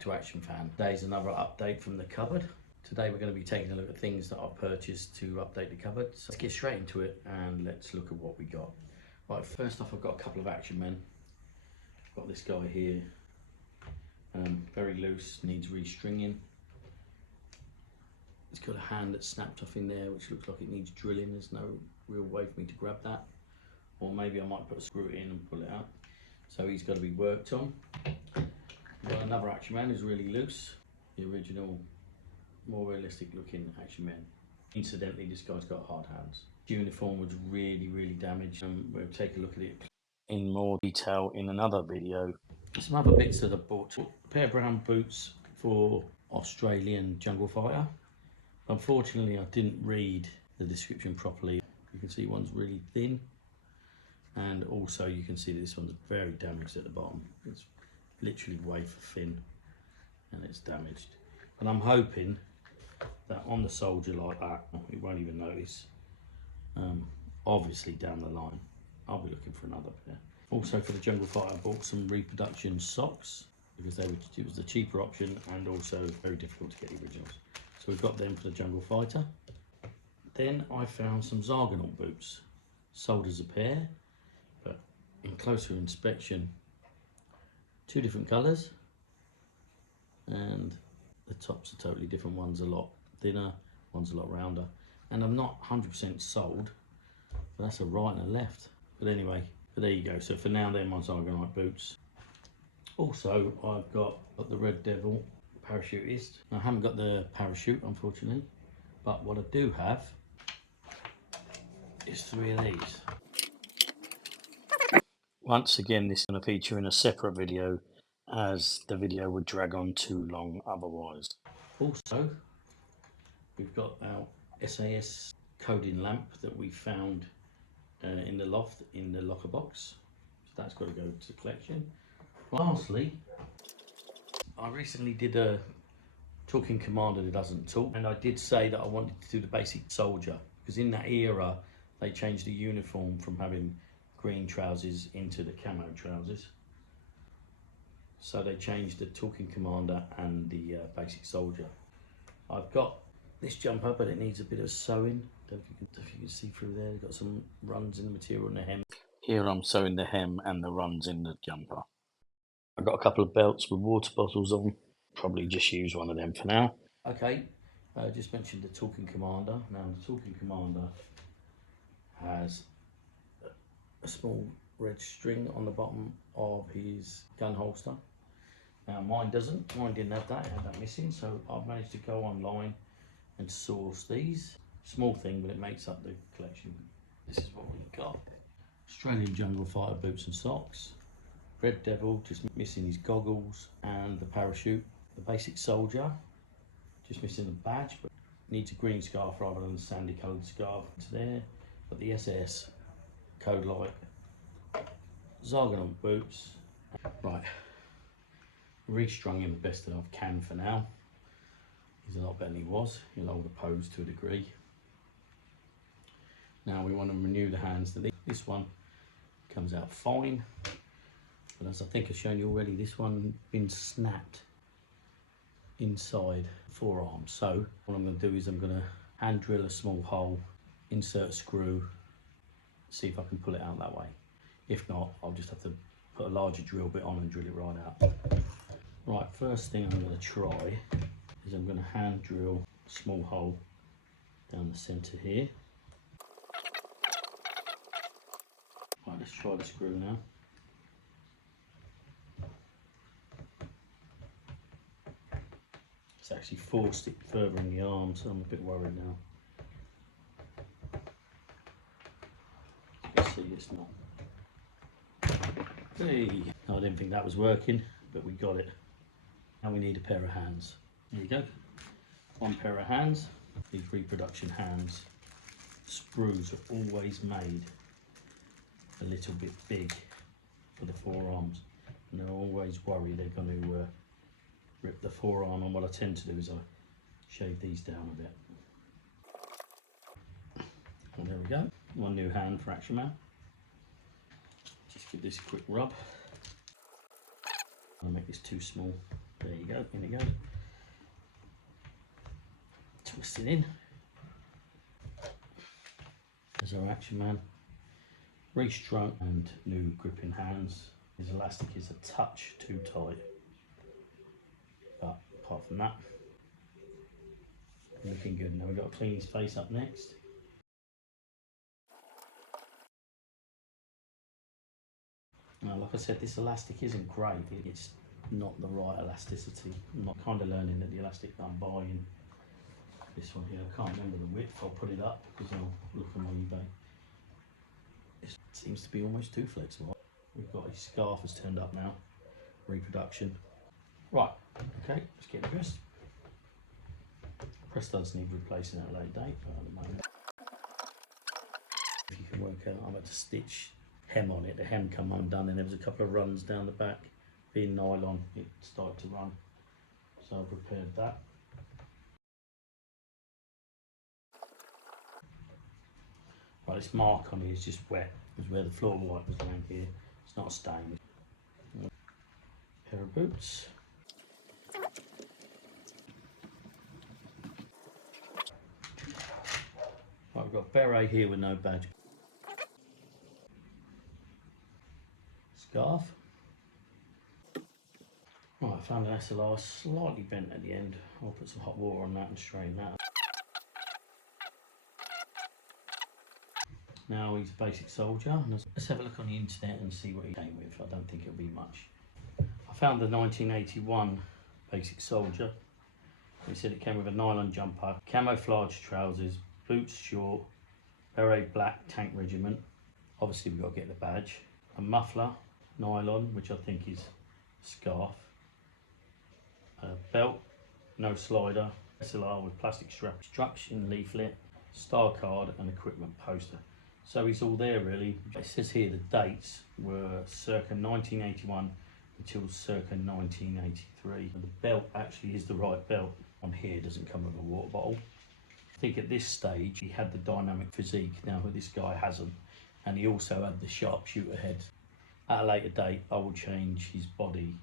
back to Action Fan. Today's another update from the cupboard. Today we're going to be taking a look at things that I've purchased to update the cupboard. So let's get straight into it and let's look at what we got. Right, first off I've got a couple of Action Men. I've got this guy here, very loose, needs restringing. It's got a hand that's snapped off in there which looks like it needs drilling. There's no real way for me to grab that. Or maybe I might put a screw in and pull it out. So he's got to be worked on. We've got another Action Man who's really loose. The original, more realistic looking Action Man. Incidentally, this guy's got hard hands. The uniform was really damaged. We'll take a look at it in more detail in another video. Some other bits that I bought. A pair of brown boots for Australian jungle fighter. Unfortunately, I didn't read the description properly. You can see one's really thin. And also you can see that this one's very damaged at the bottom. It's literally wafer thin and it's damaged. And I'm hoping that on the soldier like that, we won't even notice. Obviously down the line, I'll be looking for another pair. Also for the jungle fighter, I bought some reproduction socks because it was the cheaper option and also very difficult to get the originals. So we've got them for the jungle fighter. Then I found some zargonite boots, sold as a pair. But in closer inspection, two different colours, and the tops are totally different. One's a lot thinner, one's a lot rounder, and I'm not 100% sold, but that's a right and a left. But anyway, but there you go. So for now, they're my zargonite boots. Also, I've got the Red Devil parachutist. I haven't got the parachute, unfortunately, but what I do have is 3 of these. Once again, this is going to feature in a separate video as the video would drag on too long otherwise. Also, we've got our SAS coding lamp that we found in the loft in the locker box. So that's got to go to the collection. Lastly, I recently did a talking commander that doesn't talk, and I did say that I wanted to do the basic soldier because in that era they changed the uniform from having green trousers into the camo trousers. So they changed the talking commander and the basic soldier. I've got this jumper, but it needs a bit of sewing. Don't know if you can see through there. They've got some runs in the material in the hem. Here I'm sewing the hem and the runs in the jumper. I've got a couple of belts with water bottles on. Probably just use one of them for now. Okay, I just mentioned the talking commander. Now the talking commander has a small red string on the bottom of his gun holster. Now mine doesn't, mine didn't have that, it had that missing, so I've managed to go online and source these. Small thing, but it makes up the collection. This is what we've got. Australian jungle fighter boots and socks. Red Devil, just missing his goggles and the parachute. The basic soldier, just missing the badge, but needs a green scarf rather than a sandy coloured scarf. It's there. But the SS code light, zargonite boots. Right, restrung him the best that I can for now. He's a lot better than he was. He'll hold a pose to a degree. Now we want to renew the hands. This one comes out fine, but as I think I've shown you already, this one been snapped inside forearm. So what I'm going to do is I'm going to hand drill a small hole, insert a screw, see if I can pull it out that way. If not, I'll just have to put a larger drill bit on and drill it right out. Right, first thing I'm going to try is I'm going to hand drill a small hole down the centre here. Right, let's try the screw now. It's actually forced it further in the arm, so I'm a bit worried now. Let's see, it's not. Hey, I didn't think that was working, but we got it. Now we need a pair of hands. There you go. One pair of hands. These reproduction hands. Sprues are always made a little bit big for the forearms, and they're always worried they're going to rip the forearm. And what I tend to do is I shave these down a bit. And there we go. One new hand for Action Man. Just give this a quick rub. I'll make this too small. There you go, in it goes. Twisting in. There's our action man. Restrung and new gripping hands. His elastic is a touch too tight. But apart from that, looking good. Now we've got to clean his face up next. Now, like I said, this elastic isn't great. It's not the right elasticity. I'm not kind of learning that the elastic that I'm buying, this one here, I can't remember the width. I'll put it up because I'll look on my eBay. It seems to be almost too flexible. We've got his scarf has turned up now. Reproduction. Right, okay, let's get dressed. Press does need replacing at a later date, but at the moment, if you can work out, I'm about to stitch hem on it. The hem come undone and there was a couple of runs down the back. Being nylon, it started to run. So I've repaired that. Right, this mark on here is just wet. It's where the floor wipe was down here. It's not a stain. Pair of boots. Right, we've got a beret here with no badge. Scarf. Right, I found an SLR slightly bent at the end. I'll put some hot water on that and straighten that. Now he's a basic soldier. Let's have a look on the internet and see what he came with. I don't think it'll be much. I found the 1981 basic soldier. He said it came with a nylon jumper, camouflage trousers, boots short, beret black tank regiment. Obviously we've got to get the badge. A muffler, nylon, which I think is scarf. A belt, no slider. SLR with plastic strap, instruction leaflet, star card and equipment poster. So it's all there really. It says here the dates were circa 1981 until circa 1983. The belt actually is the right belt. On here it doesn't come with a water bottle. I think at this stage he had the dynamic physique. Now this guy hasn't, and he also had the sharpshooter head. At a later date I will change his body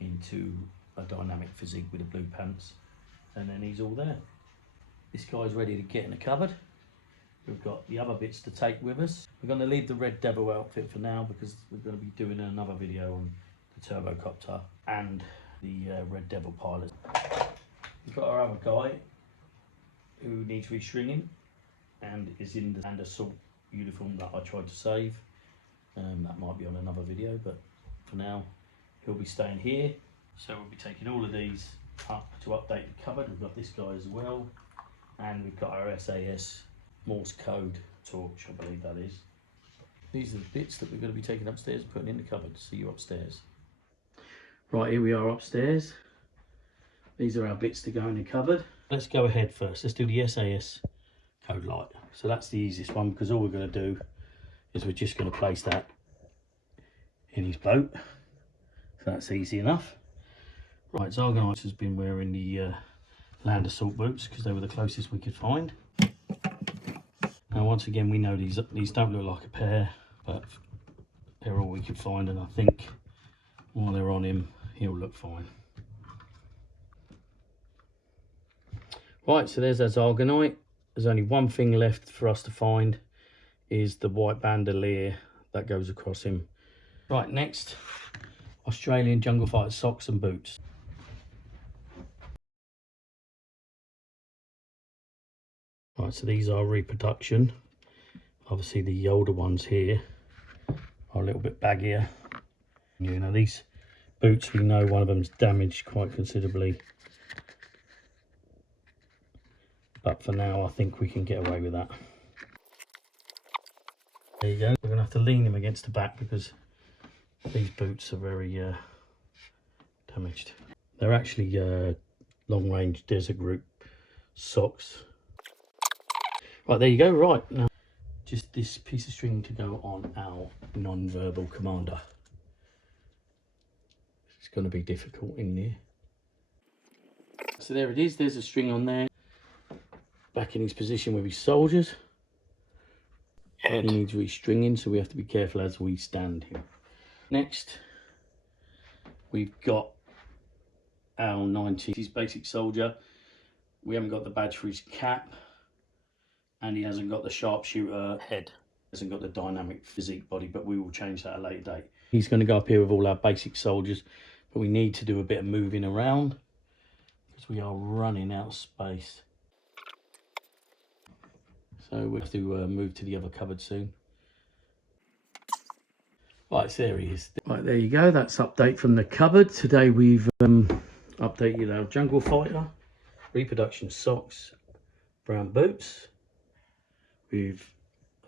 into a dynamic physique with the blue pants, and then he's all there. This guy's ready to get in the cupboard. We've got the other bits to take with us. We're going to leave the Red Devil outfit for now because we're going to be doing another video on the turbocopter and the Red Devil pilot. We've got our other guy who needs restringing and is in the assault uniform that I tried to save. That might be on another video, but for now he'll be staying here. So we'll be taking all of these up to update the cupboard. We've got this guy as well, and we've got our SAS Morse code torch, I believe that is. These are the bits that we're going to be taking upstairs and putting in the cupboard. See you upstairs. Right, here we are upstairs. These are our bits to go in the cupboard. Let's go ahead first. Let's do the SAS code light. So that's the easiest one because all we're going to do is we're just going to place that in his boat. So that's easy enough. Right, Zargonite has been wearing the land assault boots because they were the closest we could find. Now once again we know these don't look like a pair, but they're all we could find, and I think while they're on him he'll look fine. Right, so there's our Zargonite. There's only one thing left for us to find, is the white bandolier that goes across him. Right, next, Australian Jungle Fighter socks and boots. Right, so these are reproduction. Obviously the older ones here are a little bit baggier. You know, these boots, we know one of them's damaged quite considerably. But for now, I think we can get away with that. There you go. We're going to have to lean him against the back because these boots are very damaged. They're actually long-range desert group socks. Right, there you go. Right, now just this piece of string to go on our non-verbal commander. It's going to be difficult in there. So there it is. There's a string on there. Back in his position with his soldiers. He needs restringing, so we have to be careful as we stand him. Next, we've got our 90s basic soldier. We haven't got the badge for his cap, and he hasn't got the sharpshooter head. Hasn't got the dynamic physique body, but we will change that at a later date. He's going to go up here with all our basic soldiers, but we need to do a bit of moving around because we are running out of space. So we'll have to move to the other cupboard soon. Right, so there he is. Right, there you go. That's update from the cupboard. Today we've updated our jungle fighter, reproduction socks, brown boots. We've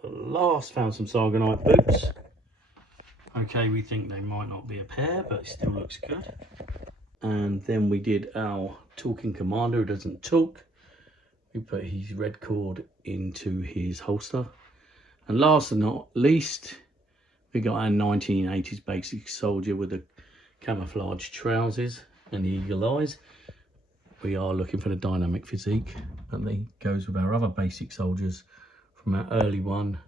last found some zargonite boots. Okay, we think they might not be a pair, but it still looks good. And then we did our talking commander who doesn't talk. We put his red cord into his holster. And last but not least, we got our 1980s basic soldier with the camouflage trousers and the eagle eyes. We are looking for the dynamic physique, and they goes with our other basic soldiers from our early one,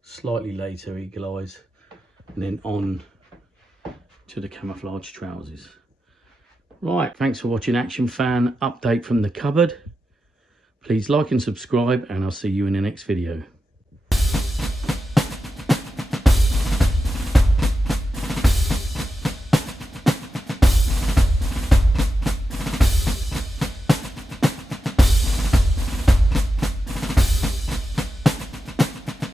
slightly later eagle eyes, and then on to the camouflage trousers. Right, thanks for watching Action Fan update from the cupboard. Please like and subscribe, and I'll see you in the next video.